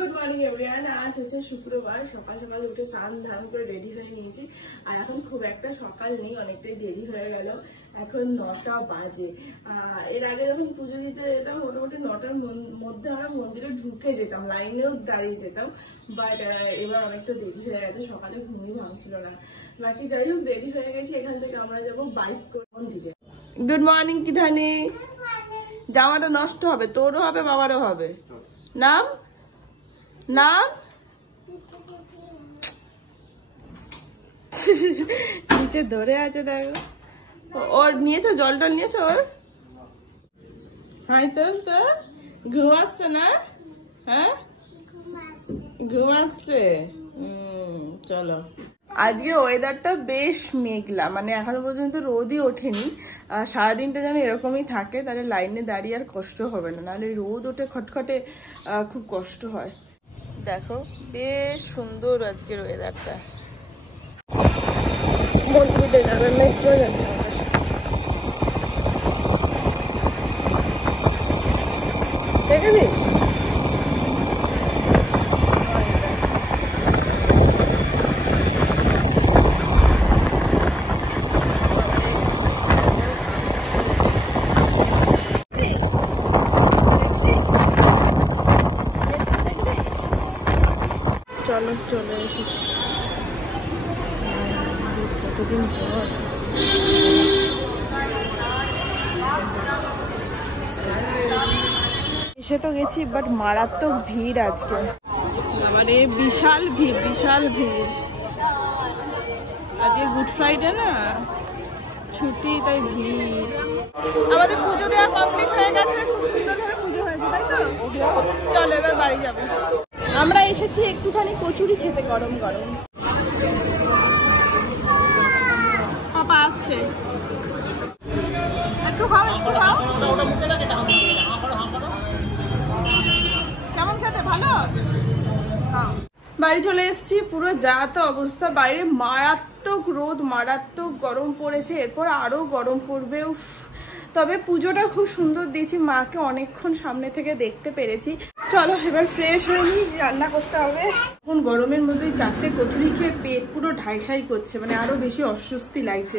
Good morning everyone. আজ হচ্ছে শুক্রবার, সকাল সকাল উঠে স্নান ধান করে রেডি হয়ে নিয়েছি। আর এখন খুব একটা সকাল নেই, অনেকটাই দেরি হয়ে গেল, এখন 9টা বাজে। এর আগে যখন পুজো দিতে যেতাম মোটামুটি 9টার মধ্যে আমরা মন্দিরে ঢুকে যেতাম, লাইনেও দাঁড়িয়ে যেতাম। বাট এবার অনেকটা দেরি হয়ে গেছে, সকালে ঘুমই ভাঙছিল না। বাকি যাই হোক রেডি হয়ে গেছি, এখান থেকে আমরা যাবো বাইক করে মন্দিরে। গুড মর্নিং কি ধানি, জামাটা নষ্ট হবে, তোরও হবে বাবারও হবে। নাম নাম নিচে ধরে আছে দেখো। ওর নিয়েছো জল টল নিয়েছো ওর? হাই তোল তো ঘুম আসছে না? হ্যাঁ ঘুম আসছে। চলো, আজকে ওয়েদারটা বেশ মেঘলা, মানে এখনো পর্যন্ত রোদই ওঠেনি। সারাদিনটা যেন এরকমই থাকে, তাহলে লাইনে দাঁড়িয়ে আর কষ্ট হবে না, নাহলে রোদ ওঠে খটখটে, খুব কষ্ট হয়। দেখো বেশ সুন্দর আজকের ওয়েদারটা। মন্দিরে যাবেন না একটু যাচ্ছে দেখেছিস? চলো চলে এসেছি, কতদিন পর। এসে তো গেছি, বাট মারাত্মক ভিড় আজকে, মানে বিশাল ভিড় বিশাল ভিড়। আজকে গুড ফ্রাইডে না, ছুটি, তাই ভিড়। আমাদের পুজো দেওয়া কমপ্লিট হয়ে গেছে, খুব সুন্দরভাবে পুজো হয়েছে, তাই তো? চলো এবার বাড়ি যাবো। আমরা এসেছি একটুখানি কচুরি খেতে, গরম গরম। পাপা আসছে, একটু খাও একটু খাও। কেমন খেতে, ভালো? বাড়ি চলে এসেছি, পুরো যা তো অবস্থা, বাইরে মারাত্মক রোদ মারাত্মক গরম পড়েছে, এরপর আরো গরম পড়বে। তবে পুজোটা খুব সুন্দর দিয়েছি, মাকে অনেকক্ষণ সামনে থেকে দেখতে পেরেছি। চলো এবার ফ্রেশ হয়ে নিই, রান্না করতে হবে। এখন গরমের মধ্যে 4টে কচুরি খেয়ে পেট পুরো ঢাইসাই করছে, মানে আরো বেশি অস্বস্তি লাগছে।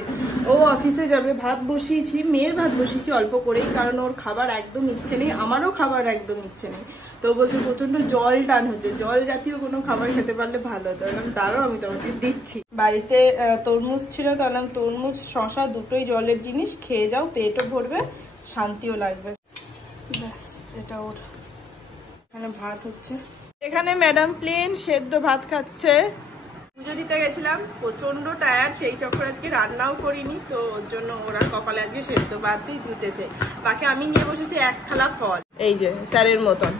ও অফিসে যাবে, ভাত বসিয়েছি, মেয়ের ভাত বসিয়েছি অল্প করেই, কারণ ওর খাবার একদম ইচ্ছে নেই, আমারও খাবার একদম ইচ্ছে নেই। তো বলছে প্রচন্ড জল টান হচ্ছে, জল জাতীয় কোনো খাবার খেতে পারলে ভালো হতো। দাঁড়াও আমি তোমাকে দিচ্ছি। বাড়িতে তরমুজ ছিল, তাহলে তরমুজ শশা দুটোই জলের জিনিস, খেয়ে যাও, পেটও ভরবে, শান্তিও লাগবে। ব্যাস এটা ওর। এখানে ভাত হচ্ছে, এখানে ম্যাডাম প্লেন সেদ্ধ ভাত খাচ্ছে। পুজো দিতে গেছিলাম, প্রচন্ড টায়ার্ড, সেই চক্কর আজকে রান্নাও করিনি, তো ওর জন্য ওরা কপালে আজকে সেদ্ধ ভাতই জুটেছে। বাকি আমি নিয়ে বসেছি 1 থালা ফল, এই যে স্যারের মতন।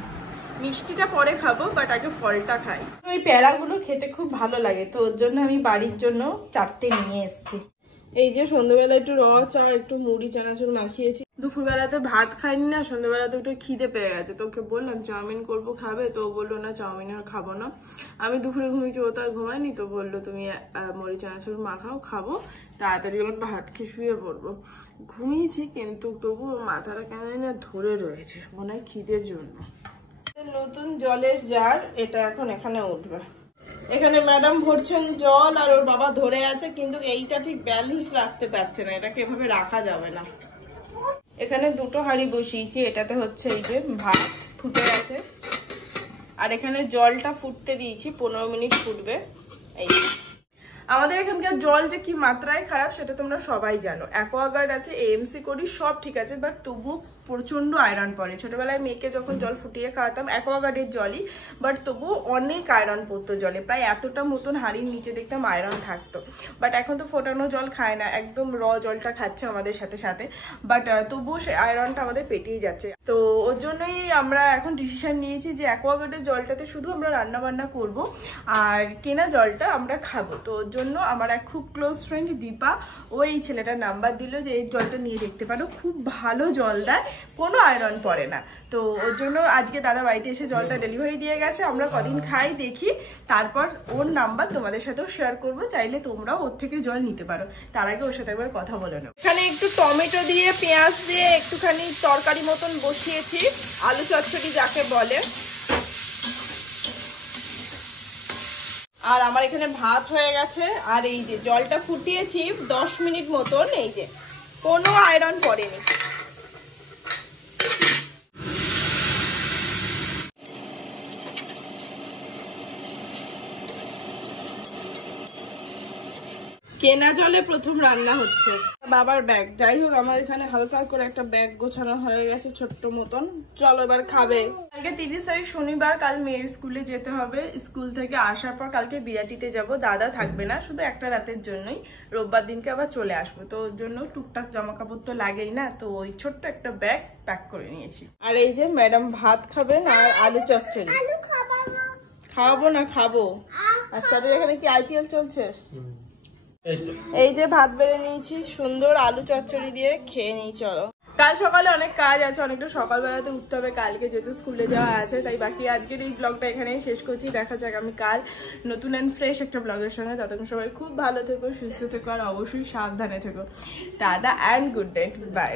মিষ্টিটা পরে খাবো, বাট আগে ফলটা খাই। ওই প্যারাগুলো খেতে খুব ভালো লাগে, তো ওর জন্য আমি বাড়ির জন্য 4টে নিয়ে এসেছি। এই যে সন্ধ্যাবেলা একটু র চা একটু মুড়ি চানাচুর মাখিয়েছি। দুপুরবেলাতে ভাত খাইনি না, সন্ধ্যাবেলাতে একটু খিদে পেয়ে গেছে, তো ওকে বললাম চাউমিন করবো, খাবে? তো বললো না চাউমিন আর খাবো না। আমি দুপুরে ঘুমিয়েছি, ও তো আর ঘুমায়নি, তো বললো তুমি মুড়ি চানাচুর মাখাও, খাবো, তাড়াতাড়ি ওর ভাত খেয়ে শুয়ে পড়বো। ঘুমিয়েছি, কিন্তু তবুও মাথাটা কেন না ধরে রয়েছে, মনে হয় খিদের জন্য। নতুন জলের জার, এটা এখন এখানে উঠবে। এখানে ম্যাডাম ভরছেন জল, আর ওর বাবা ধরে আছে, কিন্তু এইটা ঠিক ব্যালেন্স রাখতে পারছে না, এটাকে এভাবে রাখা যাবে না। এখানে 2টো হাঁড়ি বসিয়েছি, এটাতে হচ্ছে এই যে ভাত ফুটে গেছে, আর এখানে জলটা ফুটতে দিয়েছি, 15 মিনিট ফুটবে। এই আমাদের এখানকার জল যে কি মাত্রায় খারাপ সেটা তোমরা সবাই জানো। অ্যাকোয়াগার্ড আছে, এএমসি করি, সব ঠিক আছে, বাট তবু প্রচন্ড আয়রন পড়ে। ছোটবেলায় মেয়েকে যখন জল ফুটিয়ে খাওয়াতাম অ্যাকোয়াগার্ডের জলই, বাট তবু অনেক আয়রন পড়তো জলে, প্রায় এতটা মতন হাঁড়ির নিচে দেখতাম আয়রন থাকতো। বাট এখন তো ফোটানো জল খায় না, একদম র জলটা খাচ্ছে আমাদের সাথে সাথে, বাট তবুও সে আয়রনটা আমাদের পেটেই যাচ্ছে। তো ওর জন্যই আমরা এখন ডিসিশন নিয়েছি যে অ্যাকোয়াগার্ডের জলটাতে শুধু আমরা রান্না বান্না করবো, আর কেনা জলটা আমরা খাবো। তো ওর জন্য আমার এক খুব ক্লোজ ফ্রেন্ড দীপা, ও এই ছেলেটার নাম্বার দিল যে এই জলটা নিয়ে দেখতে পারো, খুব ভালো জল দেয়, কোনো আয়রন পড়ে না। তো ওর জন্য আজকে দাদা বাড়িতে এসে জলটা ডেলিভারি দিয়ে গেছে, আমরা কদিন খাই দেখি, তারপর ওর নাম্বার তোমাদের সাথেও শেয়ার করবো, চাইলে তোমরাও ওর থেকে জল নিতে পারো। তার আগে ওর সাথে একবার কথা বলে নাও। এখানে একটু টমেটো দিয়ে পেঁয়াজ দিয়ে একটুখানি তরকারি মতন বসিয়েছি, আলু চচ্চড়ি যাকে বলে। আর আমার এখানে ভাত হয়ে গেছে, আর এই যে জলটা ফুটিয়েছি 10 মিনিট মতন, এই যে কোনো আয়রন পড়েনি। কেনা জলে প্রথম রান্না হচ্ছে। বাবার ব্যাগ, যাই হোক আমার এখানে হালকা করে একটা ব্যাগ গোছানো হয়ে গেছে ছোট্ট মতন। চলো এবার খাবে। কালকে 30 তারিখ শনিবার, কাল মেয়ের স্কুলে যেতে হবে। স্কুল থেকে আসার পর কালকে বিরাটিতে যাব, দাদা থাকবে না, শুধু একটা রাতের জন্যই। রোববার দিনকে আবার চলে আসবো, তো ওর জন্য টুকটাক জামা কাপড় তো লাগেই না, তো ওই ছোট্ট একটা ব্যাগ প্যাক করে নিয়েছি। আর এই যে ম্যাডাম ভাত খাবেন আর আলু চচ্চড়ি। খাওয়াবো না, খাবো। আর স্যারের এখানে কি IPL চলছে? এই যে ভাত বেড়ে নিয়েছি সুন্দর আলু চচ্চড়ি দিয়ে, খেয়ে নিই চলো। কাল সকালে অনেক কাজ আছে, অনেকটা সকালবেলাতে উঠতে হবে কালকে, যেহেতু স্কুলে যাওয়া আছে, তাই বাকি আজকের এই ব্লগটা এখানেই শেষ করছি। দেখা যাক আমি কাল নতুন অ্যান্ড ফ্রেশ একটা ব্লগের সঙ্গে। ততক্ষণ সবাই খুব ভালো থেকো, সুস্থ থেকো, আর অবশ্যই সাবধানে থেকো। Tata and good night, by.